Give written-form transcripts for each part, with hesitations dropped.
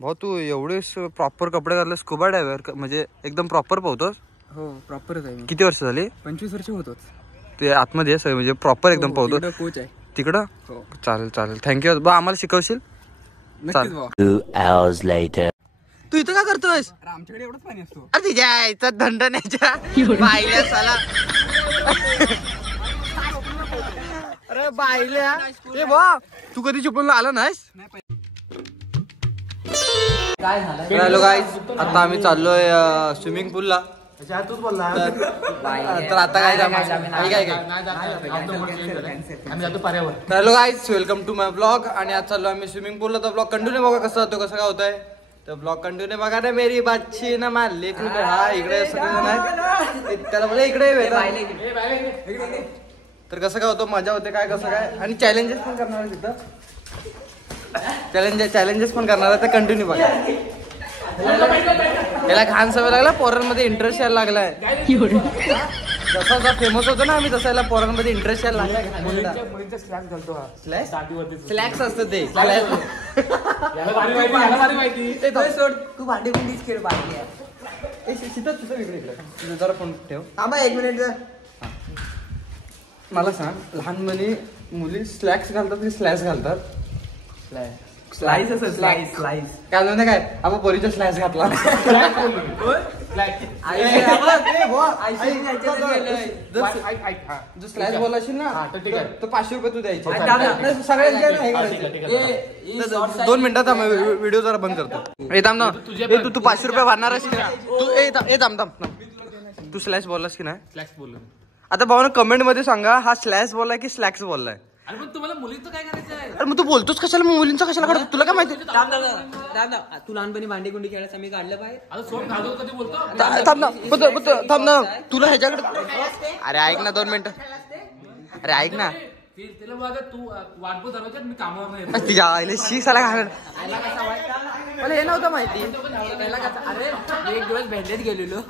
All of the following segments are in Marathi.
भाऊ तू एवढेच प्रॉपर कपडे घातले, स्कुबा डायव्हर म्हणजे एकदम प्रॉपर पोहतोस? हो प्रॉपरच आहे. किती वर्ष झाली? 25 वर्ष होतोच. ते आतमध्ये आहे म्हणजे प्रॉपर एकदम पोहतो कोच आहे तिकडं. चालेल चालेल, थँक्यू बा. आम्हाला शिकवशील? नक्कीच भाऊ. 2 hours later. तू इथं काय करतोयस? आमच्याकडे एवढंच पाणी असतो. अरे तिच्या धंडण्याच्या बायल्या साला. अरे बायल्या ए बा, तू कधी चिपळूणला आला नाहीस? हॅलो गाईज, आता आम्ही चाललोय स्विमिंग पूलला. तर आता काय hello guys, welcome to my blog. आणि आज चाललो आम्ही स्विमिंग पूलला. तर ब्लॉग कंटिन्यू बघा कसा होतो, कसं काय होतंय. तर ब्लॉग कंटिन्यू बघा ना. मेरी बातची ना मान लेख रुपये. हा इकडे सगळेजण आहेत, त्याला बोला इकडे. तर कसं काय होतं, मजा होते काय कसं काय. आणि चॅलेंजेस पण करणार आहे तिथं. चॅलेंजेस पण करणार आहे, तर कंटिन्यू बघा. याला घाण सवय लागला, पोरांमध्ये इंटरेस्ट यायला लागलाय. जसा जसा फेमस होतो ना आम्ही, तसा याला पोरांमध्ये इंटरेस्ट यायला लागलाय. स्लॅक्स असतं ते. तू भांडी गुंडीच खेळ बाकी जरा फोन ठेव. थांबा 1 मिनिट. मला सांग, लहानपणी मुली स्लॅक्स घालतात की स्लॅश घालतात? स्लाइस असं स्लाइस काय झालं काय, आपण पोरीचा स्लॅश घातला. जो स्लॅश बोलाशील ना, तर 500 रुपये तू द्यायचे. सगळ्यांना 2 मिनिटात व्हिडिओ जरा बंद करतो. थांब ना, तू 500 रुपये भरणार आहेस की नाही? तू तू स्लॅश बोललास की नाही? स्लॅक्स बोललो. आता भाऊ कमेंट मध्ये सांगा, हा स्लॅश बोललाय की स्लॅक्स बोललाय. अरे पण तुम्हाला मुलींचं काय करायचं आहे? अरे मग तू बोलतोस कशाला, मुलींचा कशाला काढतो? तुला काय माहिती? तू लहानपणी भांडी गुंडी खेळायचं मी काढलं पाहिजे. आता सोड घालतो कधी बोलतो? थांब ना, तुला ह्याच्याकडे. अरे ऐक ना 2 मिनिटं. अरे ऐक ना, तिला बघा तू वाट बघ दरवाजात, मी कामावर नाही येतो. तुझ्या आईला शिसाला घालणार. मला हे नव्हतं माहिती. अरे मी 1 दिवस भेंडेत गेलेलो,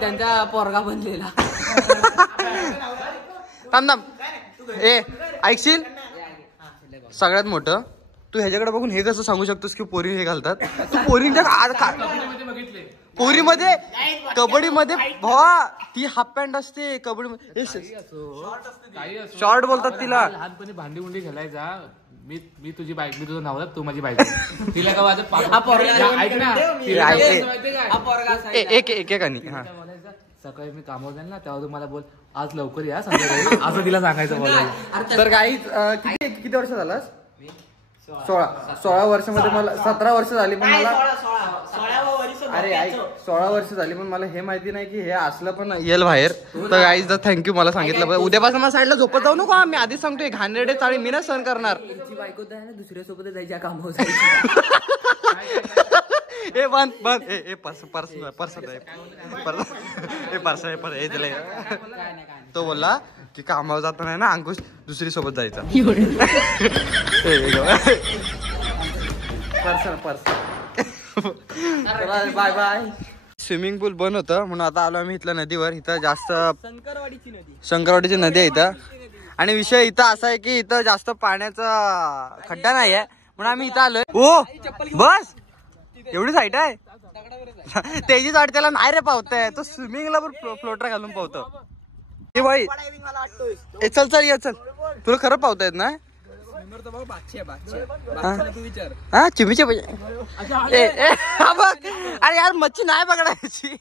त्यांचा पोरगा बनलेला. थांब. ए ऐकशील, सगळ्यात मोठं तू ह्याच्याकडे बघून हे कसं सांगू शकतोस की पोरी हे घालतात? तू पोरींच्या बघितले पोरीमध्ये, कबड्डीमध्ये भावा ती हाफ पॅन्ट असते. कबड्डी शॉर्ट बोलतात तिला. लहानपणी भांडी गुंडी खेळायचा. मी तुझी बाईक, मी तुझं नाव, तू माझी बाईक. तिला का वाजत ऐक ना, एक आणि सकाळी मी कामावर जाईल ना, तेव्हा तू मला बोल आज लवकर या संध्याकाळी, असं तिला सांगायचं बोलायचं. तर गाईज किती वर्ष झालास? 16 वर्षामध्ये मला 17 वर्ष झाली, पण मला अरे ऐक 16 वर्ष झाली, पण मला हे माहिती नाही की हे असलं पण येईल बाहेर. तर गाईज थँक्यू मला सांगितलं. उद्यापासून मला साईडला झोपत जाऊ नको. मी आधीच सांगतोय, घाणेरडे चाळी मी ना सहन करणार. बायको ना दुसऱ्यासोबत जायच्या कामावर. ए बंद तो बोलला की कामावर जाताना ना अंकुश दुसरी सोबत जायचा. Bye bye. स्विमिंग पूल बंद होतं म्हणून आता आलो आम्ही इथल्या नदीवर. इथं जास्त शंकरवाडीची नदी आहे इथं. आणि विषय इथं असा आहे की इथं जास्त पाण्याचा खड्डा नाही आहे म्हणून आम्ही इथं आलोय. ओ बस एवढी साईट आहे. तेजीच वाट त्याला नाही रे पावतंय, तो स्विमिंगला पण फ्लोटर घालून पावतो. ए भाई चल ये चल, तुला खरं पावता येत ना? हा चिमीचे अरे यार मच्छी नाही पकडायची.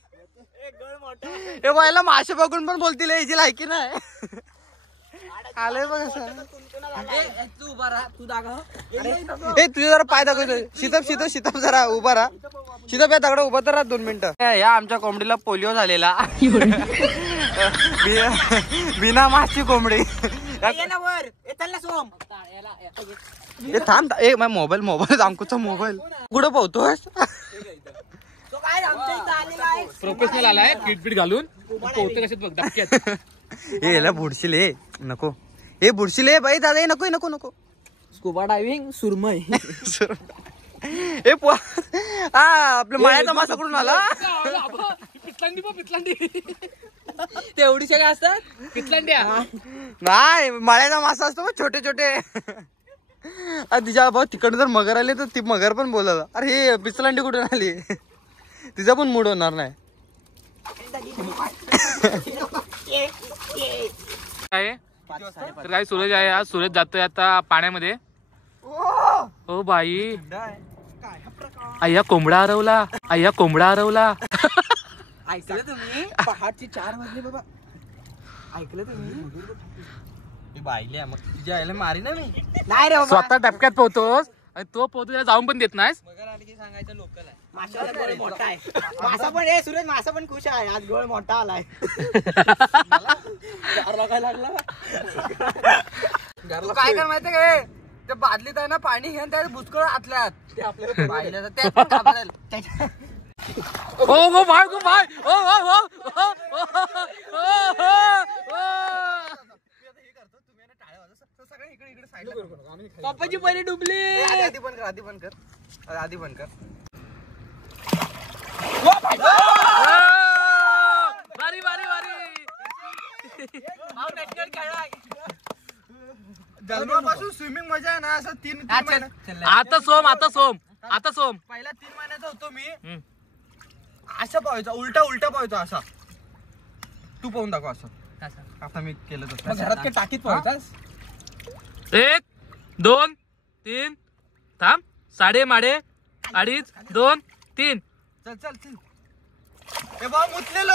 ए बायला मासे बघून पण बोलतील याची लायकी नाही. आलंय बघ असं. ए तुझे जरा पाय दाखवतो. शीतप जरा उभा राहा. शीतप या दगड उभा तर राहा 2 मिनिटं. या आमच्या कोंबडीला पोलिओ झालेला. बिना माशी कोंबडी. थांब ए मोबाईल अंकुचा मोबाईल कुठं पाहतोस? प्रोफेशनल आलाय किटपीट घालून पोहते कशात बघ धक्क्यात. ए याला बुडशील ए नको. ए बुडशील ए बाई दादा नको. स्कुबा डायव्हिंग सुरमई. ए आपल्या मायाचा मासा कुठून आला? पितलांडी तेवढीशे काय असतात? पितलांड्या नाही, माळ्याचा मासा असतो छोटे. तिच्या भाऊ तिकडे जर मगर आले तर ती मगर पण बोलला अरे हे पिचलांडी कुठून आली तिचा पण मूड होणार नाही. काय तर काय सूरज आहे आज सूरज जातोय आता पाण्यामध्ये. ओ बाई आय्या कोंबडा हरवला आय्या कोंबडा हरवला. ऐकलं तुम्ही पहाटची 4 वाजले बाबा. ऐकलं तुम्ही बाईल्या मग तुझ्या आईला मारी ना मी. नाही रे बाबा. स्वतः टपक्यात पोहतोस आणि तो पोहतो त्याला जाऊन पण देत नाहीस. मगर आली की सांगायचं लोकल आहे. माशाला गोळ मोठा आहे. मासा पण हे सूरज मासा पण खुश आहे आज गोळ मोठा आलाय. लागला तू काय कर माहितीये काय त्या बादलीत आहे ना पाणी घेऊन त्या बुचकळ आतल्यात ते आपल्याला बाईला ते पण घाबरेल. ओ भाई गो भाई ओ पप्पाची परी डुबली. आधी पण कर. बारी बारी बारी. जन्मापासून स्विमिंग मजा आहे ना असं 3 महिने. आता सोम पहिला 3 महिन्याचा होतो मी असं पाहायचा उलटा पाहायचा असा. तू पाहून दाखव असं. आता मी केलं तसं. घरात काय टाकीत पोहोचास. 1 2 3 थांब. साडे माडे 2.5 2 3. चल हे भाऊ मुतलेलो.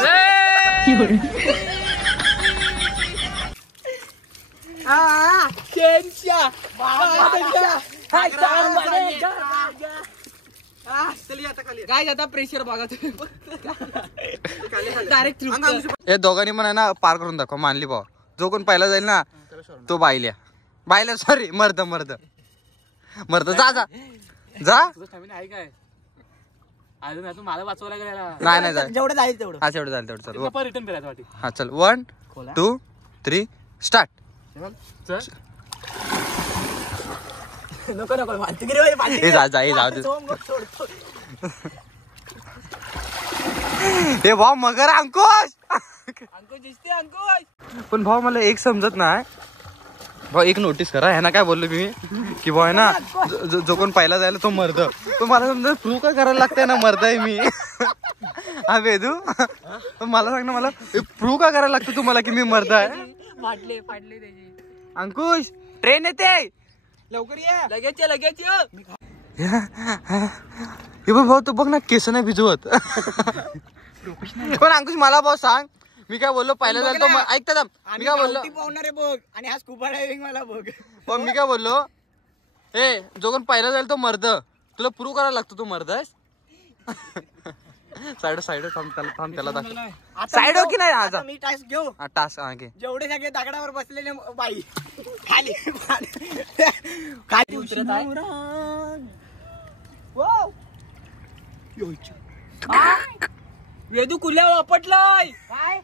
काय आता प्रेशर बघा डायरेक्ट. हे दोघांनी पण आहे ना पार करून दाखव. मानली भाऊ जो कोण पहिला जाईल ना तो बायल्या सॉरी मर्द जा आहे काय अजून अजून मला वाचवायला गेला. नाही जाय जेवढं जाईल तेवढं. हा तेवढं झालं तेवढं चल. रिटर्न फिरायचं वाटी. हा चल 1 2 3 स्टार्ट. चल नको फालतूगिरी हे जाऊ दे. हे भाऊ मगर अंकुश पण भाऊ मला एक समजत नाही भाऊ. एक नोटीस करा ह्याना काय बोललो मी की भाऊ आहे ना जो कोण पहिला जायला तो मर्द. पण मला समजा प्रूव्ह काय करायला लागतंय ना मर्द आहे मी. हा वेदू मला सांग ना मला प्रूव्ह काय करायला लागतं तुम्हाला की मी मर्द आहे. फाडले त्याची. अंकुश ट्रेन येते लवकर ये लगेच हे बघ भाऊ तू बघ ना केस नाही भिजवत. पण अंकुश मला भाऊ सांग मी काय बोललो पहिला जायला तो ऐकता मी काय बोललो पाहणार बघ आणि हा स्कुबा डायव्हिंग मला बघ. पण मी काय बोललो ए जो कोण पहिला जाईल तो मर्द. तुला प्रूव्ह करायला लागतो तू मर्द आहेस. साईड थांब त्याला दाखव. साईड हो की नाही आज मी टास्क घेऊ. टास्क हा घे. जेवढे सगळे दगडावर बसलेले बाई खाली उतरत आहे. वेदू कुल्या वापटलाय काय.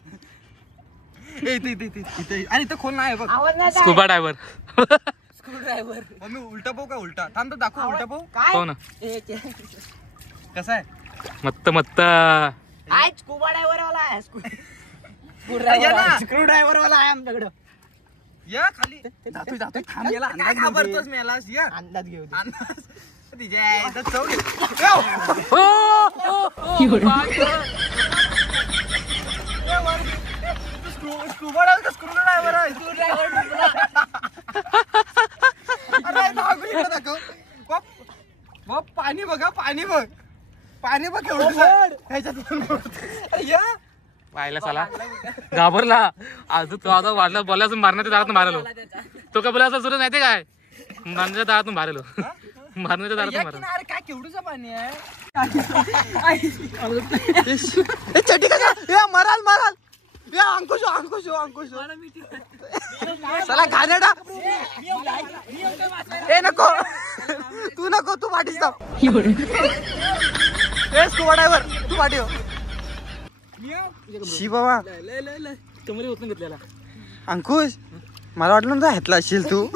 इथे आणि इथं खोल नाही बघ. आवाज नाही. Scuba diver. Screwdriver. मी उलटा पाहू का उलटा थांब तर दाखव उलटा पाहू काय हो ना कसा आहे. मत्त आज स्कुबा ड्रायव्हर वाला आहे. स्क्रू ड्रायव्हर वाला आहे आमच्याकडं. या खाली जातोय थांब याला अंदाज घाबरतोस मी याला या अंदाज घेऊ दे. अंदाज तिच्या इथं चौ घे. स्कूबा ड्रायव्हर आहे. दाखव पाणी बघा पाणी बघ एवढं पाहिला साला घाबरला. आज तो आता वाढला बोलायचं मारण्याच्या दारातून मारलो. तो काय बोला असं सुरू माहिती काय मारण्याच्या दारातून मारलो. मारण्याच्या दारातून मारलो. अरे काय केवढूचं पाणी आहे. चटी कसा माराल या अंकुश चला घाणेरडा. ए नको तू पाठीस थांब. ए स्कुबा ड्रायव्हर तू पाठी हो. शी बाबा कमरी उचलून घेतलेला अंकुश मला वाटलं ना ह्यातला असशील तू.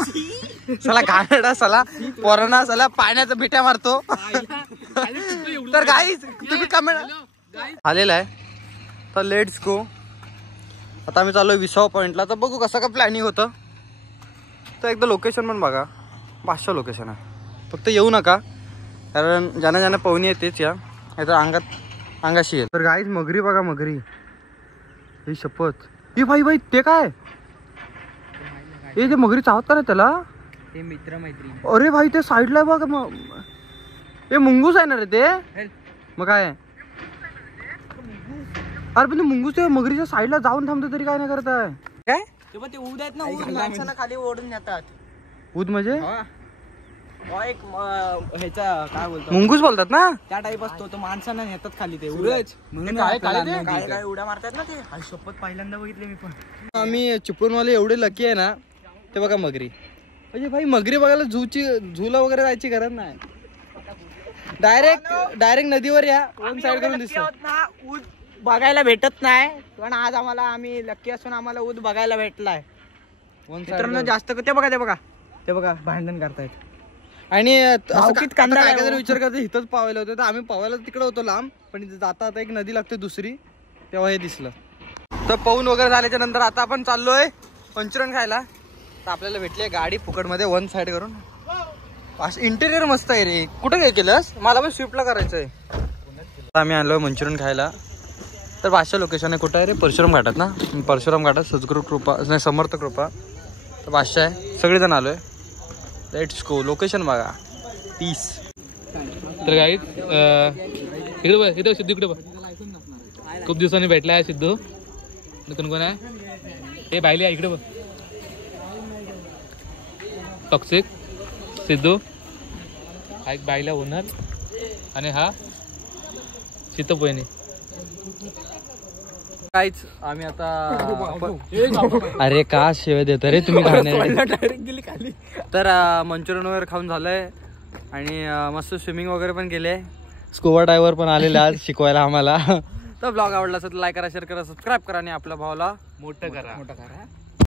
चला घाणेरडा चला पोरांना चला पाण्याचा बिट्या मारतो. तर गाईज तुम्ही कमेंट आलेला आहे तर लेट्स गो. आता आम्ही चालू 20 पॉइंटला तर बघू कसं काय प्लॅनिंग होतं. तर एकदा लोकेशन पण बघा 500 लोकेशन आहे. फक्त येऊ नका, कारण ज्यांना ज्यांना पवनी आहे तेच या, नाही तर अंगाशी येईल. तर गाईज मगरी बघा, मगरी ही शपथ. ही भाई ते काय हे जे मगरी चावत का रे त्याला? ते मित्र मैत्री. अरे भाई ते साईडला आहे बघ. हे मुंगूस आहे ना रे ते? मग काय? अरे पण ते मुंगूस ते मगरीच्या साईडला जाऊन थांबतो तरी काय नाही करत आहे. काय ते ऊद आहेत ना, ऊद माणसाला खाली ओढून नेतात. ऊद म्हणजे एक ह्याचा काय बोलतो, मुंगूस बोलतात ना त्या टाईप असतो तो. माणसांना नेतात खाली ते सूरज, म्हणून आपल्याला काय नाही काय उड्या मारतात ना ते. आई शपथ पहिल्यांदा बघितले मी पण. आम्ही चिपळूणवाले एवढे लकी आहे ना. ते बघा मगरी, म्हणजे भाई मगरी बघायला झूला वगैरे जायची गरज नाही. डायरेक्ट नदीवर या, वन साइड करून दिसत ना. ऊद बघायला भेटत नाही, पण आज आम्ही लक्की असून आम्हाला ऊद बघायला भेटलाय. मित्रांनो जास्त ते बघा भांडण करतायत. आणि भावकीत कांदा काय जर विचार करतो इथंच पावायला होतं, तर आम्ही पावायला तिकडे होतो लांब, पण जाता आता एक नदी लागते दुसरी, तेव्हा हे दिसलं. तर पाऊन वगैरे झाल्याच्या नंतर आता आपण चाललोय मंचुरियन खायला. तर आपल्याला भेटली गाडी फुकटमध्ये वन साइड करून. इंटेरियर मस्त आहे रे. कुठे केलंस? मला पण स्विफ्टला करायचंय. आम्ही आलोय मंचुरियन खायला. तर 500 लोकेशन आहे. कुठं आहे रे? परशुराम घाटात ना. परशुराम घाटात सद्गुरू कृपा नाही, समर्थ कृपा. तर 500 आहे. सगळेजण आलोय. Let's go. लोकेशन बघा, पीस. तर गाईज इकडे बघ, इकडे सिद्धू इकडे बघ. खूप दिवसांनी भेटला आहे सिद्धू. कोण आहे? हे बायली आहे, इकडे बघ. टॉक्सिक सिद्धू हा एक बायला ओनर, आणि हा सीतापोयनी. काहीच आम्ही आता अरे का शिवाय देता रे तुम्ही डायरेक्ट गेली खाली. तर मंचुरियन वगैरे खाऊन झालंय आणि मस्त स्विमिंग वगैरे पण केले. स्कुबा डायव्हर पण आलेले आज शिकवायला आम्हाला. तर ब्लॉग आवडला असेल तर लाईक करा, शेअर करा, सबस्क्राईब करा आणि आपल्या भावाला मोठं करा.